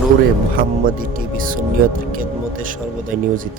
নূরে মোহাম্মদী TV সুনিয়তের কেদমতে সর্বদাই নিয়োজিত।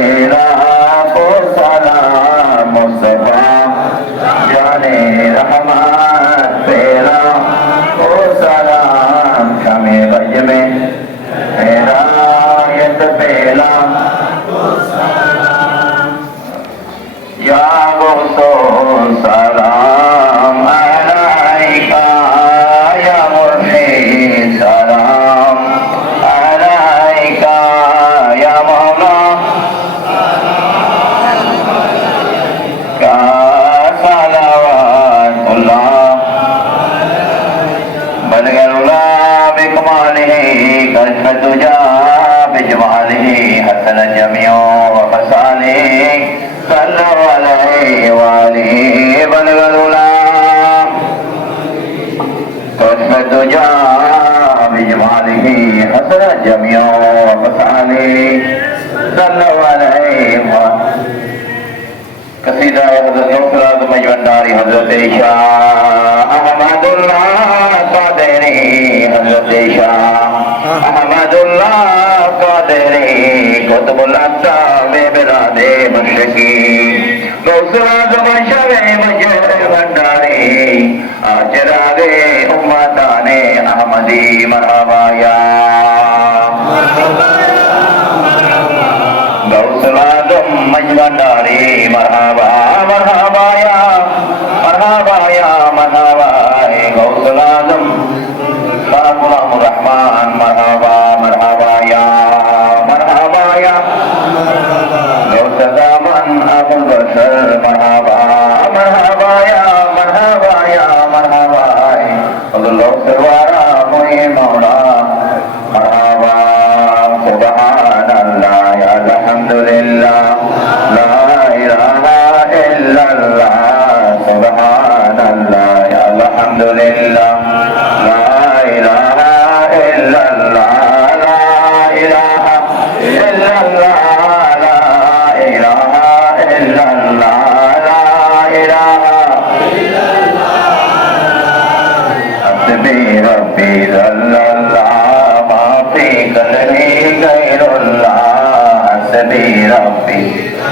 será. அச்சராதே உம்மதானே Ahmadi மரபாயா கௌசலாகம் மஜ்வண்டாரே மரபா மரபாயா மரபாயா नबी रबी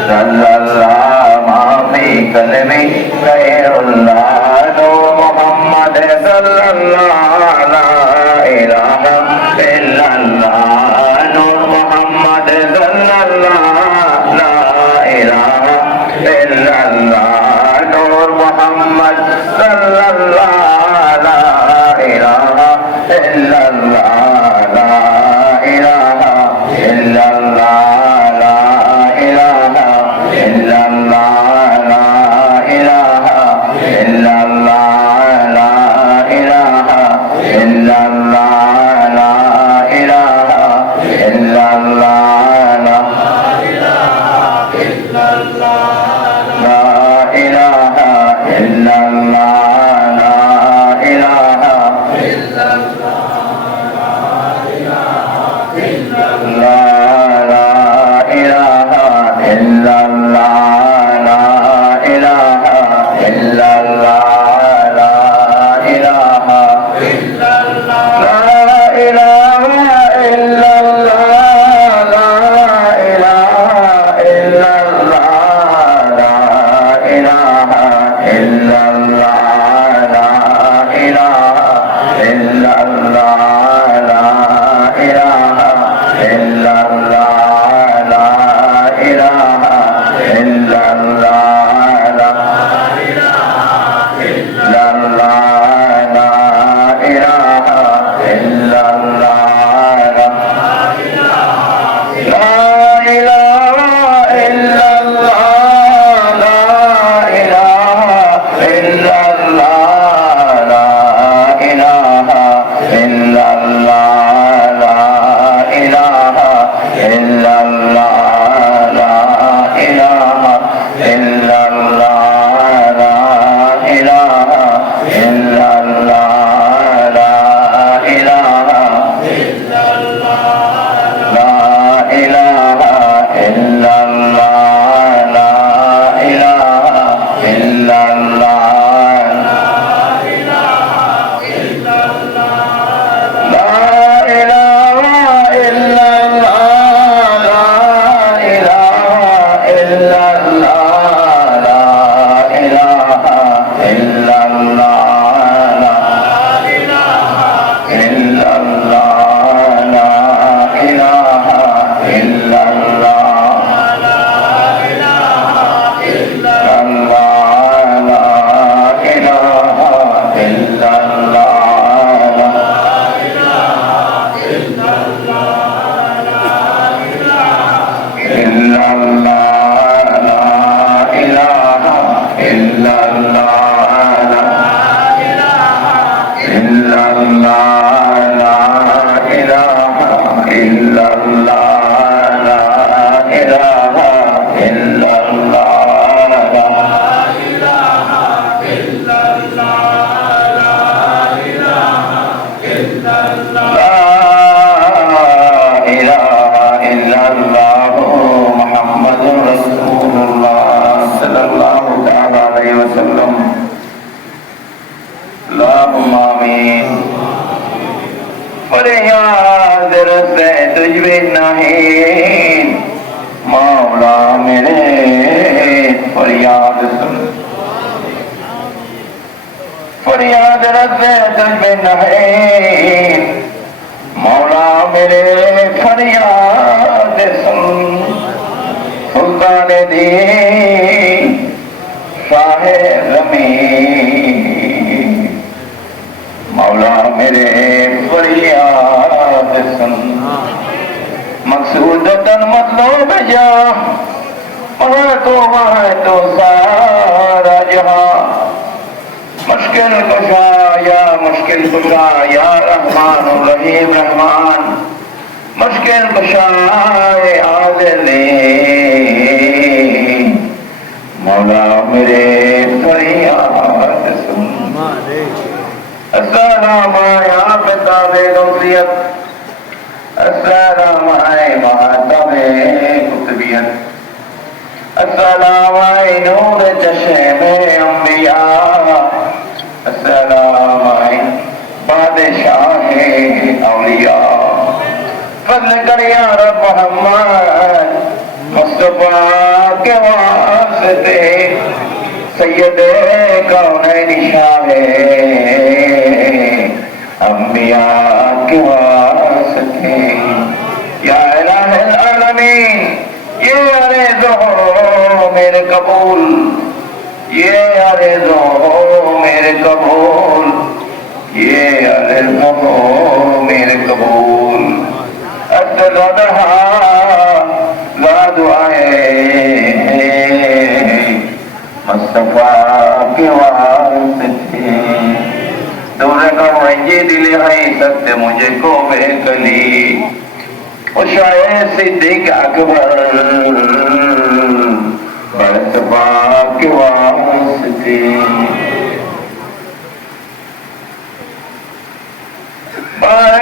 सल्लल्लाहु अलैहि कलमी गैरुल्लाह नहीं मौला मेरे फरियाद मौला मेरे फरियाद मुश्किल مشکل کشا یا رحمان الرحیم رحمان. مشکل کشا عادل مولا میرے فریاد سن. السلام یا پتا بے غوثیت السلام اے ماتم قطبیت. السلام اے نور فضل کر یا رب محمد مصطفیٰ کے واسطے۔ سید ہے شاہ انبیاء کے واسطے۔ یا الہ العالمین، یہ عرض ہو میرے قبول۔ یہ عرض ہو میرے قبول۔ یہ عرض ہو میرے قبول۔ زیادہ ہاں دعائیں مصطفیٰ کے کا دل ہے، سب مجھے کو کلی۔ شاعر صدیق اکبر۔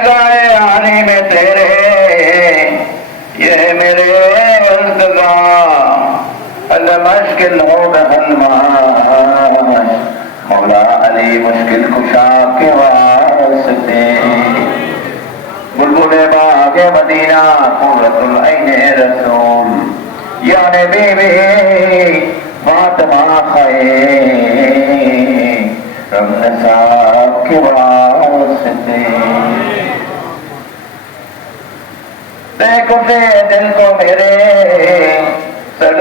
کے آنے میں تیرے مشکل مولا علی مشکل خوشا کے واسطے بلبل باغ مدینہ قوت العین رسول. یا نبی بی فاطمہ خیر کے واسطے دیکھتے دل کو میرے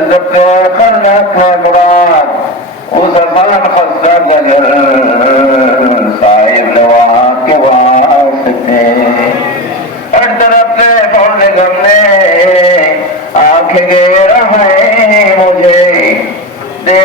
ذكرنا كبران کے مجھے دے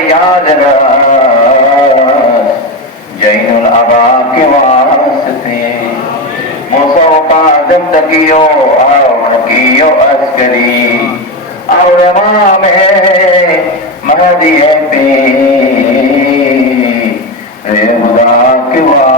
یاد رب جین الابا کے واسطے موسو اور امام ہے۔ مہدی ہے پی رے خدا کے واسطے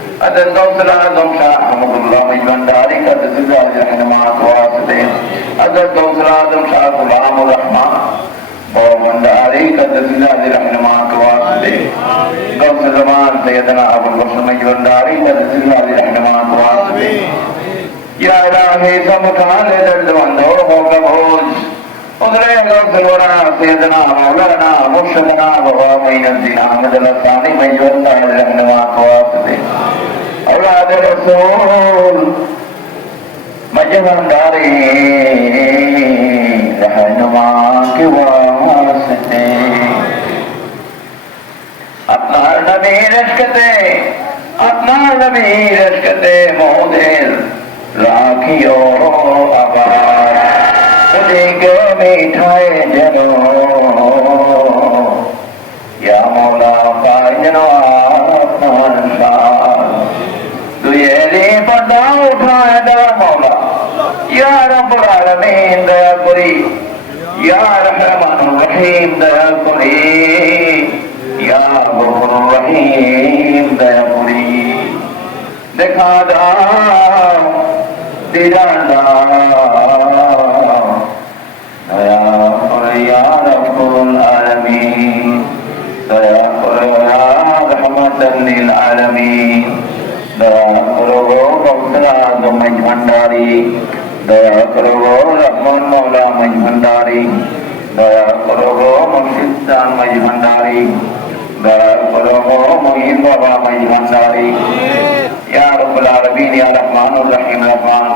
அதன் தோசலா தோஷா அமதுல்லா மைவண்டாரி கதிசுதா ஜஹனமா துவாசதே அதன் தோசலா தோஷா குலாம் ரஹ்மா ஓ மண்டாரி கதிசுதா ஜஹனமா துவாசதே கௌஸ் ஜமான் சையதனா அபுல் ஹுசன் மைவண்டாரி கதிசுதா ஜஹனமா துவாசதே யா இலாஹி சமகாலே தர்தவந்தோ ஹோகபோஜ் سیدنا سیدنا مولانا اپنا نبی رشکتے اپنا نبی رشکتے مہدر راکھیو উদিকে মিঠায় ইয়া মৌলা পাই যেন আপনার তুই এলে পর্দা উঠায় দেওয়ার মৌলা ইয়া রব্বুল আলামিন, দয়া করি। ইয়া রহমানুর রহিম, দয়া করি। বক্তা আজম ভান্ডারি দয়া করো গো রহমান মৌলা মজ ভান্ডারি দয়া করো গো মুর্শিদ চান মজ ভান্ডারি দয়া করো গো মহিন বাবা মজ ভান্ডারি ইয়া রব্বুল আলামিন ইয়া রহমানুর রহিম রহমান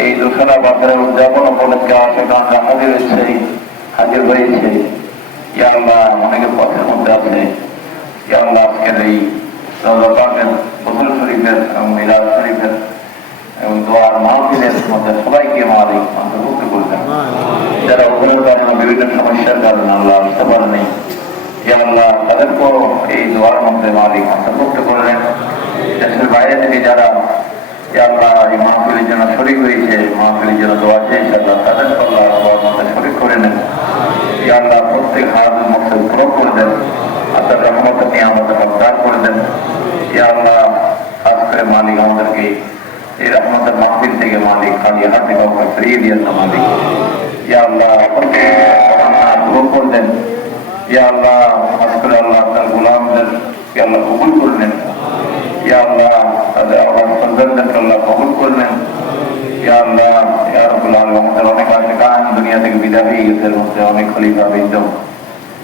এই দোসরা বছরের উদযাপন উপলক্ষে আশেখান হাজির হয়েছে হাজির হয়েছে। ইয়া আল্লাহ অনেকের পথের মধ্যে আছে। ইয়া আল্লাহ, আজকের এই রওজাপাকের বসুল শরীফের এবং মিলাদ শরীফের এবং দোয়ার মাহফিলের মধ্যে সবাইকে মালিক অন্তর্ভুক্ত করবেন। যারা উগ্রের কারণে বিভিন্ন সমস্যার কারণে আল্লাহ আসতে পারেনি ইয়া আল্লাহ তাদেরকেও এই দোয়ার মধ্যে মালিক অন্তর্ভুক্ত করলেন। দেশের বাইরে থেকে যারা ইয়া আল্লাহ এই মাহফিলের জন্য শরীক হয়েছে মাহফিলের জন্য দোয়া চেয়েছে, আল্লাহ তাদের আল্লাহ দোয়ার মধ্যে শরীক করে নেন। ইয়া আল্লাহ প্রত্যেক হাত মকসদ পূরণ করে দেন আপনার রহমত নিয়ে আমাদের হকদার করে দেন। ইয়া আল্লাহ মালিক আমাদেরকে এই রহমতের মাহফিল থেকে মালিক, খালি হাত আমরা ফিরিয়ে দিয়েছে মালিক। ইয়া আল্লাহ পূরণ করে দেন ইয়া আল্লাহ খাস আল্লাহ তার গোলামদের আল্লাহ কবুল করলেন ইয়া আল্লাহ, তাদের আবার সন্তানদেরকে আল্লাহ কবুল করলেন ইয়া আল্লাহ, ইয়া রাব্বুল আলামিন, আমাদের অনেক আশিকান দুনিয়া থেকে বিদায় হয়ে গেছে মধ্যে অনেক খলিফা বিন্দু।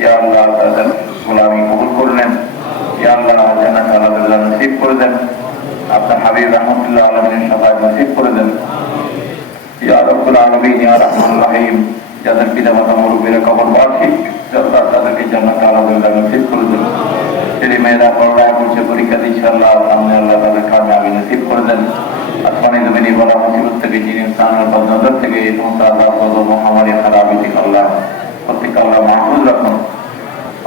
ইয়া আল্লাহ, তাদের গোলামি কবুল করলেন ইয়া আল্লাহ, জান্নাত আল্লাহ নসিব করে দেন। আপনার হাবিব রহমতুল্লাহ আলমিনের সবাই নসিব করে দেন। ইয়া রাব্বুল পিতা মাতা মুরব্বীরা কবর আল্লাহ তাদেরকে জান্নাত করে দেন। ছেলে মেয়েরা পড়াশোনা করছে থেকে থেকে মহামারী খারাপ ইতিক আল্লাহ প্রত্যেক আল্লাহ মাহফুজ রাখুন।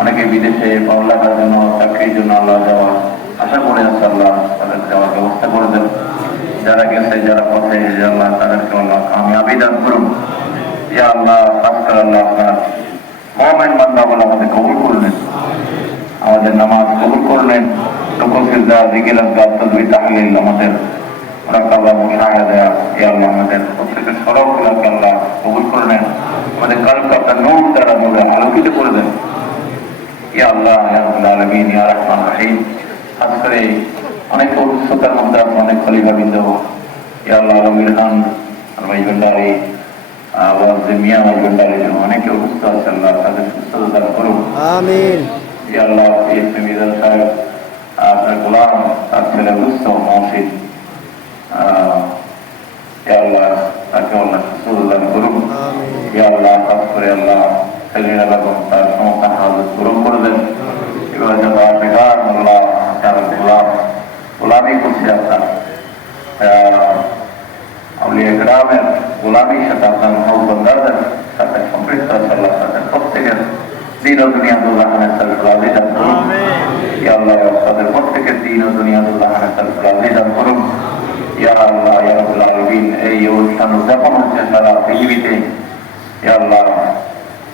অনেকে বিদেশে পড়ালেখার জন্য, চাকরির জন্য আল্লাহ যাওয়া আশা করে আল্লাহ তাদের যাওয়ার ব্যবস্থা করে দেন যারা গেছে, যারা পথে আল্লাহ তাদেরকে আল্লাহ কামিয়াবি দান করুন। প্রত্যেকের সরব গুলাকে আল্লাহ কবুল করলেন আমাদের কালকে আপনার নূর দ্বারা আলোকিত করে দেন। আল্লাহ ইয়া আলামিন, ইয়া রাহমান রহিম। খাস করে অনেক উৎসুকতার মধ্যে আছে অনেক খলিফা বিন্দু ইয়া আল্লাহ রবির খান আলমাই আওয়াজ মিয়া ভান্ডারি অনেকে অসুস্থ আছে আল্লাহ তাদের সুস্থতা দান করুন। আমিন। ইয়া সাহেব আপনার গোলাম তার ছেলে রুস্তম মহসিন ইয়া আল্লাহ তাকে আল্লাহ সুস্থতা করুন। আমিন। আল্লাহ খাস করে আল্লাহ ছেলেরা তার সমস্ত হাজত পূরণ করে দেন। এবার যেন বেকার আল্লাহ করছে আপনার আউলিয়া গ্রামের গোলামির সাথে আপনার মহব্বন্দাদের সাথে সম্পৃক্ত আল্লাহ তাদের প্রত্যেকের দিন ও দুনিয়া সাথে রাজি দান করুন ইয়া আল্লাহ তাদের প্রত্যেকের দিন ও দুনিয়া সাথে রাজি দান করুন ইয়া আল্লাহ ইয়া রাব্বুল আলামিন এই অনুষ্ঠান উদযাপন হচ্ছে সারা পৃথিবীতে ইয়া আল্লাহ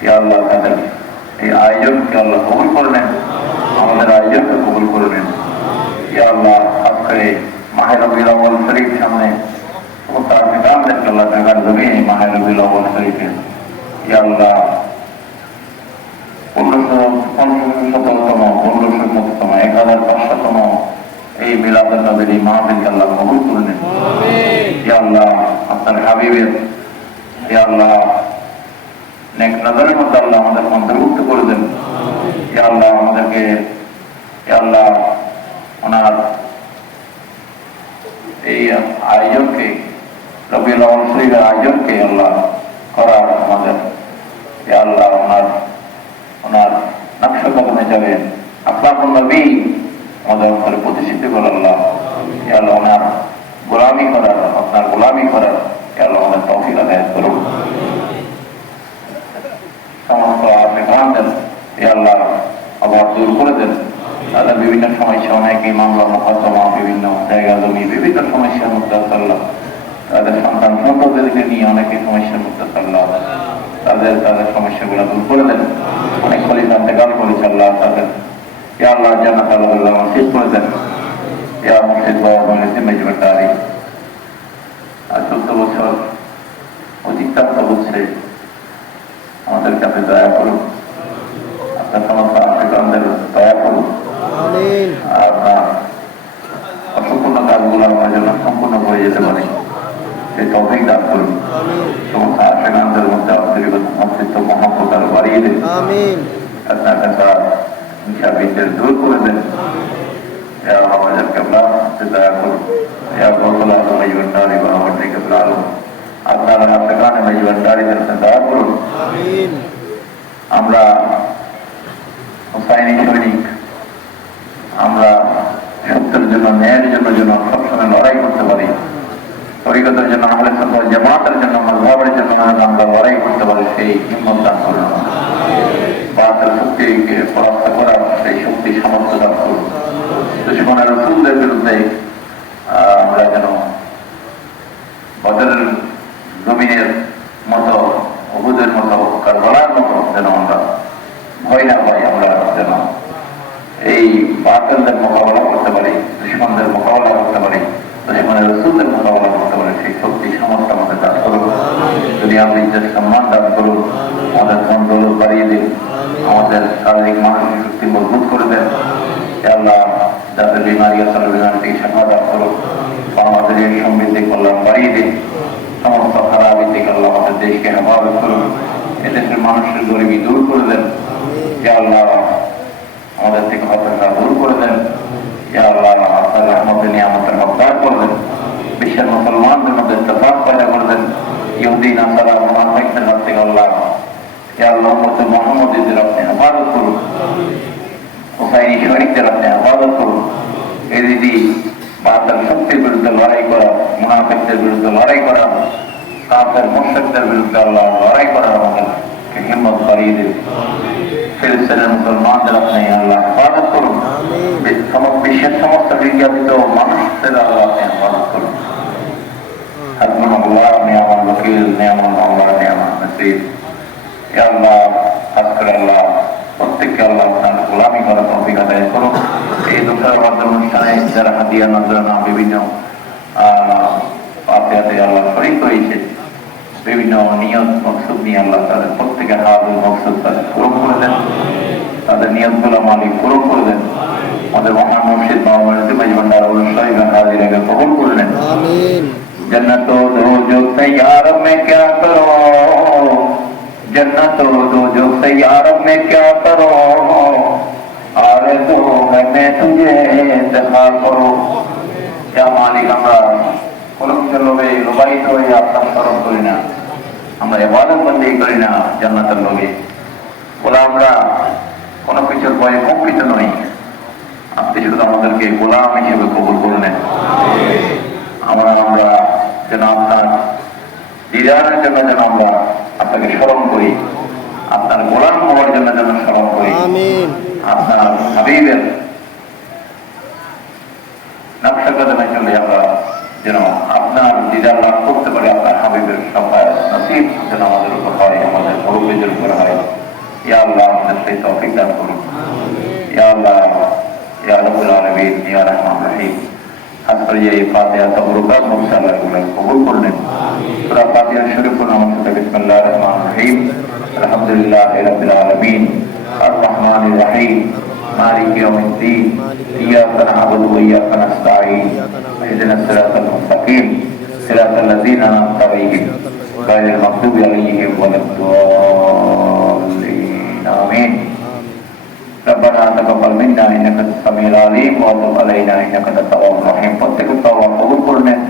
ইয়া আল্লাহ তাদের এই আয়োজনকে আল্লাহ কবুল করলেন আমাদের আয়োজনকে কবুল করলেন ইয়া আল্লাহ আজকে মাহের রবিউল আউয়াল শরীফ সামনে সমস্ত আফ্রিকানদেরকে আল্লাহ দেখার জমিনে মাহের রবিউল আউয়াল শরীফে ইয়া আল্লাহ পনেরোশো পনেরোশো শততম পনেরোশো শততম এক হাজার পাঁচশোতম এই মিলাদ নবীর এই মাহফিলকে আল্লাহ কবুল করলেন ইয়া আল্লাহ আপনার হাবিবের ইয়া আল্লাহ নেক নজরের মধ্যে আল্লাহ আমাদের অন্তর্ভুক্ত করে দেন ইয়া আল্লাহ আমাদেরকে ইয়া আল্লাহ ওনার এই আয়োজনকে রবিউল আউয়াল শরীফের আয়োজনকে আল্লাহ করার আমাদের ইয়া আল্লাহ ওনার ওনার নকশা কদমে যাবেন আপনার আমাদের প্রতিষ্ঠিত করে ওনার গোলামি করার, আপনার গোলামি করার আমাদের তৌফিক আদায় করুন। এ আল্লাহ আবার দূর করে দেন। তাদের বিভিন্ন সমস্যা অনেকে মামলা মোকদ্দমা বিভিন্ন জায়গা জমি, বিভিন্ন সমস্যার মধ্যে আল্লাহ। তাদের সন্তান সন্তদেরকে নিয়ে অনেকে সমস্যার মধ্যে আল্লাহ। তাদের তাদের সমস্যাগুলো দূর করে দেন। অনেক খলিফান গাল করেছে আল্লাহ, তাদের ইয়া আল্লাহ শেষ করে দেন ইয়া মুর্শিদ বাবা বলেছে মেজবাটারি আর চোদ্দ বছর অতিক্রান্ত হচ্ছে আমাদের কাছে দয়া করুন আপনার সমস্ত আফ্রিকানদের দয়া করুন আর অসম্পূর্ণ কাজগুলো আমার জন্য সম্পূর্ণ হয়ে যেতে পারে সেই তবেই দান করুন সমস্ত আফ্রিকানদের মধ্যে আন্তরিকতা মহাপত আরও বাড়িয়ে দিন আপনার কাছে হিংসা বিদ্বেষ দূর করে দেন يا رمضان كبلا تداخل يا بطل مجمع النار ورحمة كبلا আপনারা আপনার মজুয়ার দাঁড়িয়ে দয়া করুন আমিন আমরা হুসাইনি সৈনিক আমরা সত্যের জন্য ন্যায়ের জন্য জন্য সবসময় লড়াই করতে পারি তরিকতের জন্য আমাদের সাথে জামাতের জন্য মজহাবের জন্য আমরা লড়াই করতে পারি সেই হিম্মত দান করুন বাতের শক্তিকে পরাস্ত দুশ্মনের রসুলদের বিরুদ্ধে আমাদের মুর্শিদদের বিরুদ্ধে আল্লাহ লড়াই করার আমাদেরকে হিম্মত বাড়িয়ে দিন ফিলিস্তিনের মুসলমানদের আপনি আল্লাহ হেফাজত করুন। বিশ্বের সমস্ত বিজ্ঞাপিত মানুষদের আল্লাহ আপনি হেফাজত করুন। হাজমান আল্লাহ আপনি আমার বকিল নিয়ামন আল্লাহ নিয়ামন নসিব আল্লাহ আজকের আল্লাহ আল্লাহ শরীর করেছে বিভিন্ন নিয়ত মকসুদ নিয়ে আল্লাহ তাদের প্রত্যেকের হাজুর মকসুদ তাদের পূরণ করে দেন। তাদের নিয়তগুলো মালিক পূরণ করে দেন। আমাদের মহান মুর্শিদ মোহাম্মদ নসিব যেন আমাদের উপর হয় আমাদের মুরব্বীদের উপর হয় ইয়া আল্লাহ আমাদের সেই তৌফিক দান করুন ইয়া আল্লাহ ইয়া রব্বুল আলামিন ইয়া রহমান রহিম আজকের এই ফাতিহা তবরুকাত মুসাল্লাহ গুলো কবুল করলেন সূরা ফাতিহা শুরু করুন আমার সাথে বিসমিল্লাহির রহমানির রহিম আলহামদুলিল্লাহি রাব্বিল আলামিন আর রহমানির রহিম مالك يوم الدين إياك نعبد وإياك نستعين اهدنا الصراط المستقيم صراط الذين أنعمت عليهم غير المغضوب عليهم ولا الضالين آمين ربنا تقبل منا انك انت السميع العليم وتب علينا انك انت التواب الرحيم প্রত্যেক তওবা কবুল করে নেন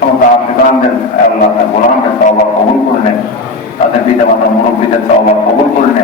সমস্ত আফ্রিকানদের আল্লাহ তার গোলামদের তওবা কবুল করে নেন তাদের পিতা মাতা মুরব্বীদের তওবা কবুল করে নেন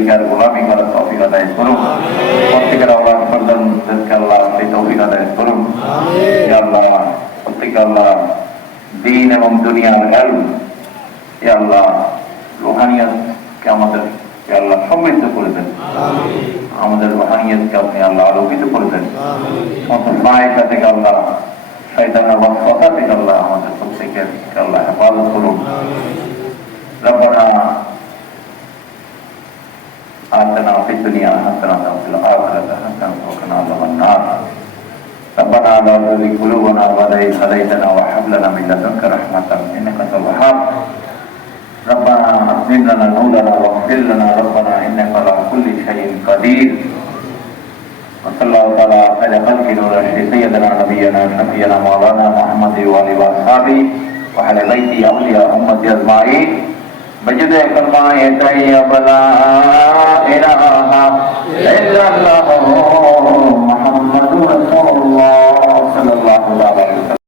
ভান্ডারের তরিকার গোলামি করার তৌফিক আদায় করুন প্রত্যেকের আল্লাহ প্রধানদেরকে আল্লাহ সেই তৌফিক আদায় করুন ইয়া আল্লাহ প্রত্যেকে আল্লাহ দিন এবং দুনিয়ার এলম ইয়া আল্লাহ রোহানিয়াতকে আমাদের ইয়া আল্লাহ সমৃদ্ধ করে দেন আমাদের রোহানিয়াতকে আপনি আল্লাহ আলোকিত করে দেন সমস্ত মায়ের থেকে আল্লাহ শয়তানের কথা থেকে আল্লাহ আমাদের প্রত্যেকের আল্লাহ হেফাজত করুন ربنا آتنا في الدنيا حسنة وفي الآخرة حسنة وقنا عذاب النار. ربنا لا تزغ قلوبنا بعد إذ هديتنا وهب لنا من لدنك رحمة إنك أنت الوهاب. ربنا أتمم لنا نورنا واغفر لنا ربنا إنك على كل شيء قدير. وصلى الله تعالى على خير خلق نور سيدنا نبينا شفينا مولانا محمد وآله وأصحابه وعلى بيته أولياء أمتي أجمعين. بجدك ما يتيب لا إله إلا الله محمد رسول الله